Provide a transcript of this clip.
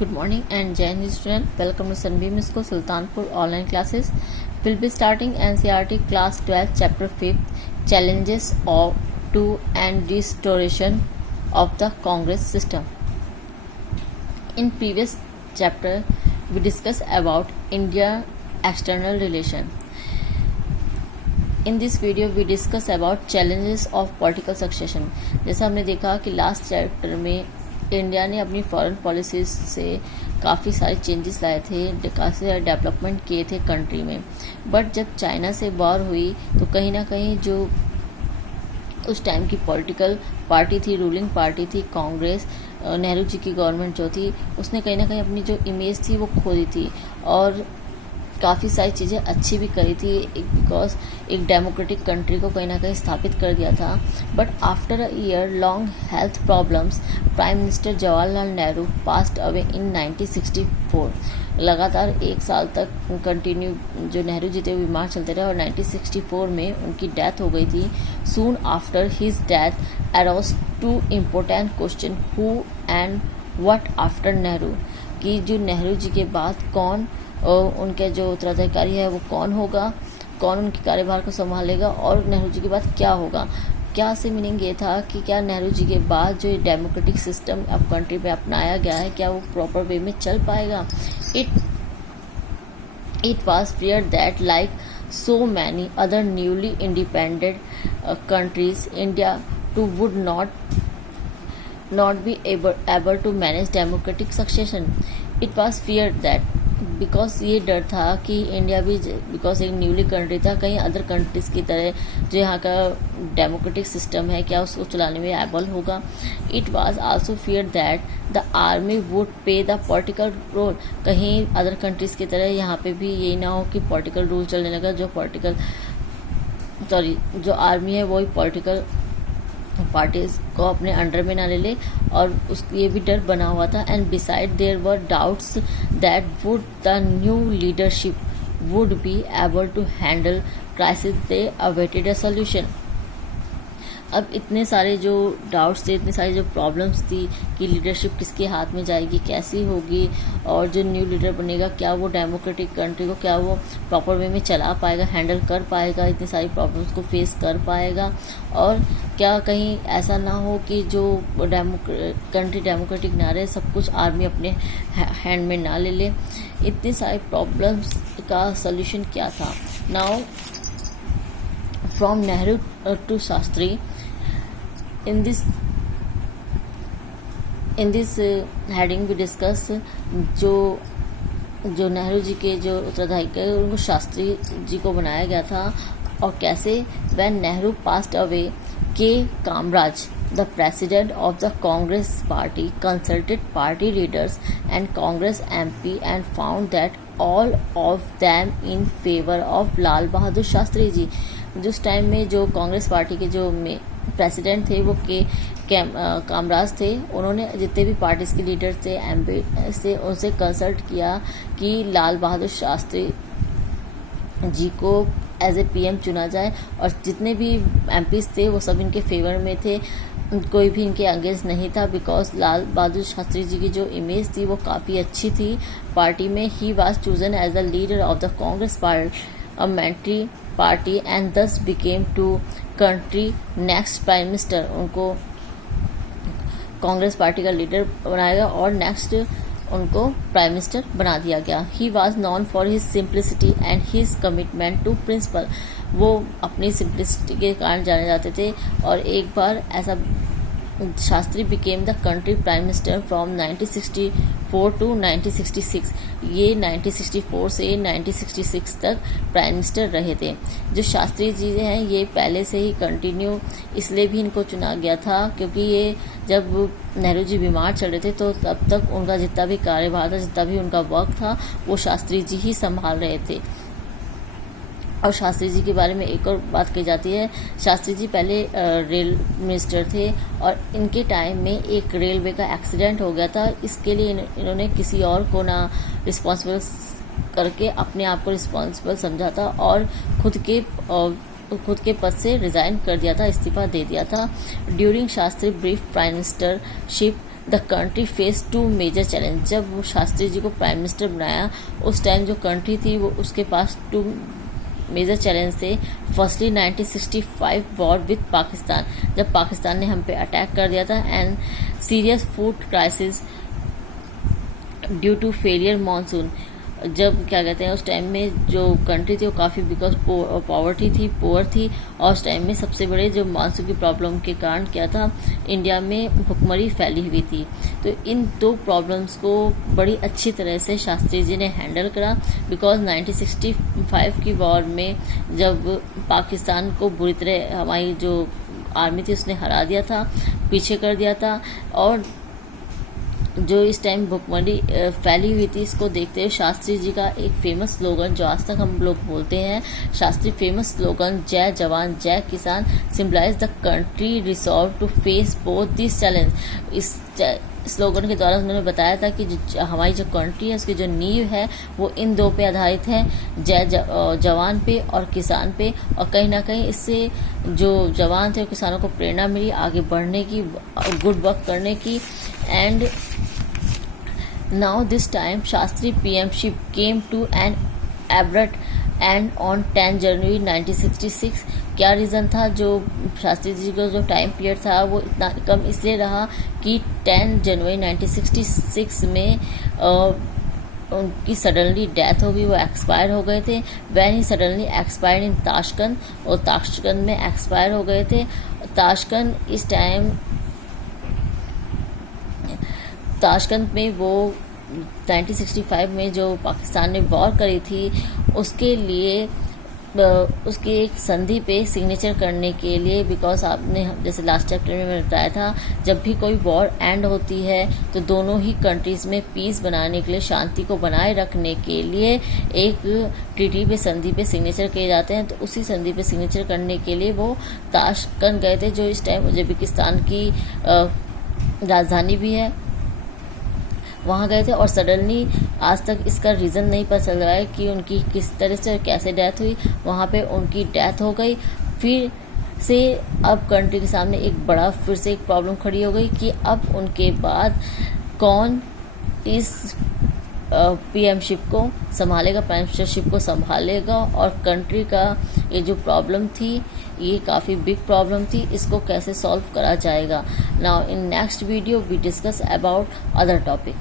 Good morning and Jai Hind student. Welcome to Sunbeam School Sultanpur online classes. We'll be starting NCERT class 12 chapter 5 challenges of to and restoration of the Congress system. In previous chapter we discussed about India external relation. In this video we discuss about challenges of political succession. जैसा हमने देखा कि last chapter में India ने अपनी foreign policies से काफ़ी सारे चेंजेस लाए थे, काफ़ी सारे डेवलपमेंट किए थे कंट्री में। बट जब चाइना से वॉर हुई तो कहीं ना कहीं जो उस टाइम की पॉलिटिकल पार्टी थी, रूलिंग पार्टी थी कांग्रेस, नेहरू जी की गवर्नमेंट जो थी, उसने कहीं ना कहीं अपनी जो इमेज थी वो खो दी थी और काफ़ी सारी चीज़ें अच्छी भी करी थी, बिकॉज एक डेमोक्रेटिक कंट्री को कहीं ना कहीं स्थापित कर दिया था। But after a year long health problems prime minister Jawaharlal Nehru passed away in 1964। लगातार एक साल तक कंटिन्यू जो नेहरू जी थे वो बीमार चलते रहे और 1964 में उनकी डेथ हो गई थी। Soon after his death arose two important question who and what after Nehru, कि जो नेहरू जी के बाद कौन और उनके जो उत्तराधिकारी है वो कौन होगा, कौन उनके कार्यभार को संभालेगा और नेहरू जी के बाद क्या होगा। क्या से मीनिंग ये था कि क्या नेहरू जी के बाद जो डेमोक्रेटिक सिस्टम अब कंट्री में अपनाया गया है क्या वो प्रॉपर वे में चल पाएगा। It was fear that like so many other newly independent countries India too would not be able to manage democratic succession. It was feared that because ये डर था कि इंडिया भी बिकॉज एक न्यूली कंट्री था, कहीं अदर कंट्रीज़ की तरह जो यहाँ का डेमोक्रेटिक सिस्टम है क्या उसको चलाने में एबल होगा। It was also fear that the army would पे द पॉलिटिकल रोल, कहीं अदर कंट्रीज़ की तरह यहाँ पे भी यही ना हो कि पॉलिटिकल रूल चलने लगा, जो आर्मी है वही पॉलिटिकल पार्टीज को अपने अंडर में ना ले ले, और उस ये भी डर बना हुआ था। And besides there were doubts that would the new leadership would be able to handle crisis, they awaited a solution. अब इतने सारे जो डाउट्स थे, इतनी सारी जो प्रॉब्लम्स थी कि लीडरशिप किसके हाथ में जाएगी, कैसी होगी, और जो न्यू लीडर बनेगा क्या वो डेमोक्रेटिक कंट्री को क्या वो प्रॉपर वे में चला पाएगा, हैंडल कर पाएगा, इतनी सारी प्रॉब्लम्स को फेस कर पाएगा, और क्या कहीं ऐसा ना हो कि जो कंट्री डेमोक्रेटिक ना रहे, सब कुछ आर्मी अपने हैंड में ना ले ले। इतनी सारी प्रॉब्लम्स का सल्यूशन क्या था। Now from Nehru to Shastri, in this heading we discuss जो नेहरू जी के जो उत्तराधिकारी उनको शास्त्री जी को बनाया गया था, और कैसे when नेहरू passed away के Kamaraj the president of the Congress party consulted party leaders and Congress MP and found that all of them in favor of Lal Bahadur Shastri ji. जिस टाइम में जो कांग्रेस पार्टी के जो प्रेसिडेंट थे वो कामराज थे, उन्होंने जितने भी पार्टीज के लीडर थे एमपी से उनसे कंसल्ट किया कि लाल बहादुर शास्त्री जी को एज ए पीएम चुना जाए, और जितने भी एमपीज थे वो सब इनके फेवर में थे, कोई भी इनके अगेंस्ट नहीं था, बिकॉज लाल बहादुर शास्त्री जी की जो इमेज थी वो काफ़ी अच्छी थी पार्टी में। He was chosen as the leader of the Congress parliamentary party and thus became to country next prime minister. उनको कांग्रेस पार्टी का लीडर बनाया गया और नेक्स्ट उनको प्राइम मिनिस्टर बना दिया गया। He was known for his simplicity and his commitment to principle, वो अपनी सिंप्लिसिटी के कारण जाने जाते थे। और एक बार ऐसा Shastri became the country prime minister from 1964 to 1966। ये 1964 से 1966 तक प्राइम मिनिस्टर रहे थे। जो शास्त्री जी हैं ये पहले से ही कंटिन्यू इसलिए भी इनको चुना गया था क्योंकि ये जब नेहरू जी बीमार चल रहे थे तो तब तक उनका जितना भी कार्यभार था, जितना भी उनका वर्क था वो शास्त्री जी ही संभाल रहे थे। और शास्त्री जी के बारे में एक और बात कही जाती है, शास्त्री जी पहले रेल मिनिस्टर थे और इनके टाइम में एक रेलवे का एक्सीडेंट हो गया था। इसके लिए इन्होंने किसी और को ना रिस्पॉन्सिबल करके अपने आप को रिस्पॉन्सिबल समझा था और खुद के पद से रिज़ाइन कर दिया था, इस्तीफा दे दिया था। During Shastri brief prime ministership the country face two major challenge. जब वो शास्त्री जी को प्राइम मिनिस्टर बनाया उस टाइम जो कंट्री थी वो उसके पास टू मेजर चैलेंज थे। फर्स्टली 1965 वॉर विद पाकिस्तान, जब पाकिस्तान ने हम पे अटैक कर दिया था, and serious food crisis due to failure monsoon. जब क्या कहते हैं उस टाइम में जो कंट्री थी वो काफ़ी बिकॉज पॉवर्टी थी, पुअर थी, और उस टाइम में सबसे बड़े जो मानसून की प्रॉब्लम के कारण क्या था, इंडिया में भुखमरी फैली हुई थी। तो इन दो प्रॉब्लम्स को बड़ी अच्छी तरह से शास्त्री जी ने हैंडल करा, बिकॉज 1965 की वॉर में जब पाकिस्तान को बुरी तरह हमारी जो आर्मी थी उसने हरा दिया था, पीछे कर दिया था, और जो इस टाइम भुखमरी फैली हुई थी, इसको देखते हुए शास्त्री जी का एक फेमस स्लोगन जो आज तक हम लोग बोलते हैं, शास्त्री फेमस स्लोगन जय जवान जय किसान symbolise the country resolve to face both this challenge. इस स्लोगन के द्वारा उन्होंने बताया था कि जो हमारी जो कंट्री है उसकी जो नींव है वो इन दो पे आधारित है, जवान पे और किसान पे, और कहीं ना कहीं इससे जो जवान थे और किसानों को प्रेरणा मिली आगे बढ़ने की, गुड वर्क करने की। And now this time Shastri PMship came to an abrupt end on 10 जनवरी 1966। क्या रीज़न था जो शास्त्री जी का जो टाइम पीरियड था वो इतना कम इसलिए रहा कि 10 जनवरी 1966 में उनकी सडनली डेथ हो गई, वो एक्सपायर हो गए थे। When he suddenly expire in Tashkent, और ताशकंद में एक्सपायर हो गए थे। ताशकंद इस टाइम ताशकंद में वो 1965 में जो पाकिस्तान ने वॉर करी थी उसके लिए उसके एक संधि पे सिग्नेचर करने के लिए, बिकॉज आपने जैसे लास्ट चैप्टर में मैंने बताया था जब भी कोई वॉर एंड होती है तो दोनों ही कंट्रीज़ में पीस बनाने के लिए, शांति को बनाए रखने के लिए एक ट्रीटी पे, संधि पे सिग्नेचर किए जाते हैं। तो उसी संधि पे सिग्नेचर करने के लिए वो ताशकंद गए थे, जो इस टाइम उज्बेकिस्तान की राजधानी भी है, वहाँ गए थे। और सडनली आज तक इसका रीज़न नहीं पता चल रहा है कि उनकी किस तरह से और कैसे डेथ हुई, वहाँ पे उनकी डेथ हो गई। फिर से अब कंट्री के सामने एक बड़ा फिर से एक प्रॉब्लम खड़ी हो गई कि अब उनके बाद कौन इस पीएमशिप को संभालेगा, प्राइम मिनिस्टरशिप को संभालेगा, और कंट्री का ये जो प्रॉब्लम थी ये काफ़ी बिग प्रॉब्लम थी, इसको कैसे सॉल्व करा जाएगा। Now in next video we discuss about other topic.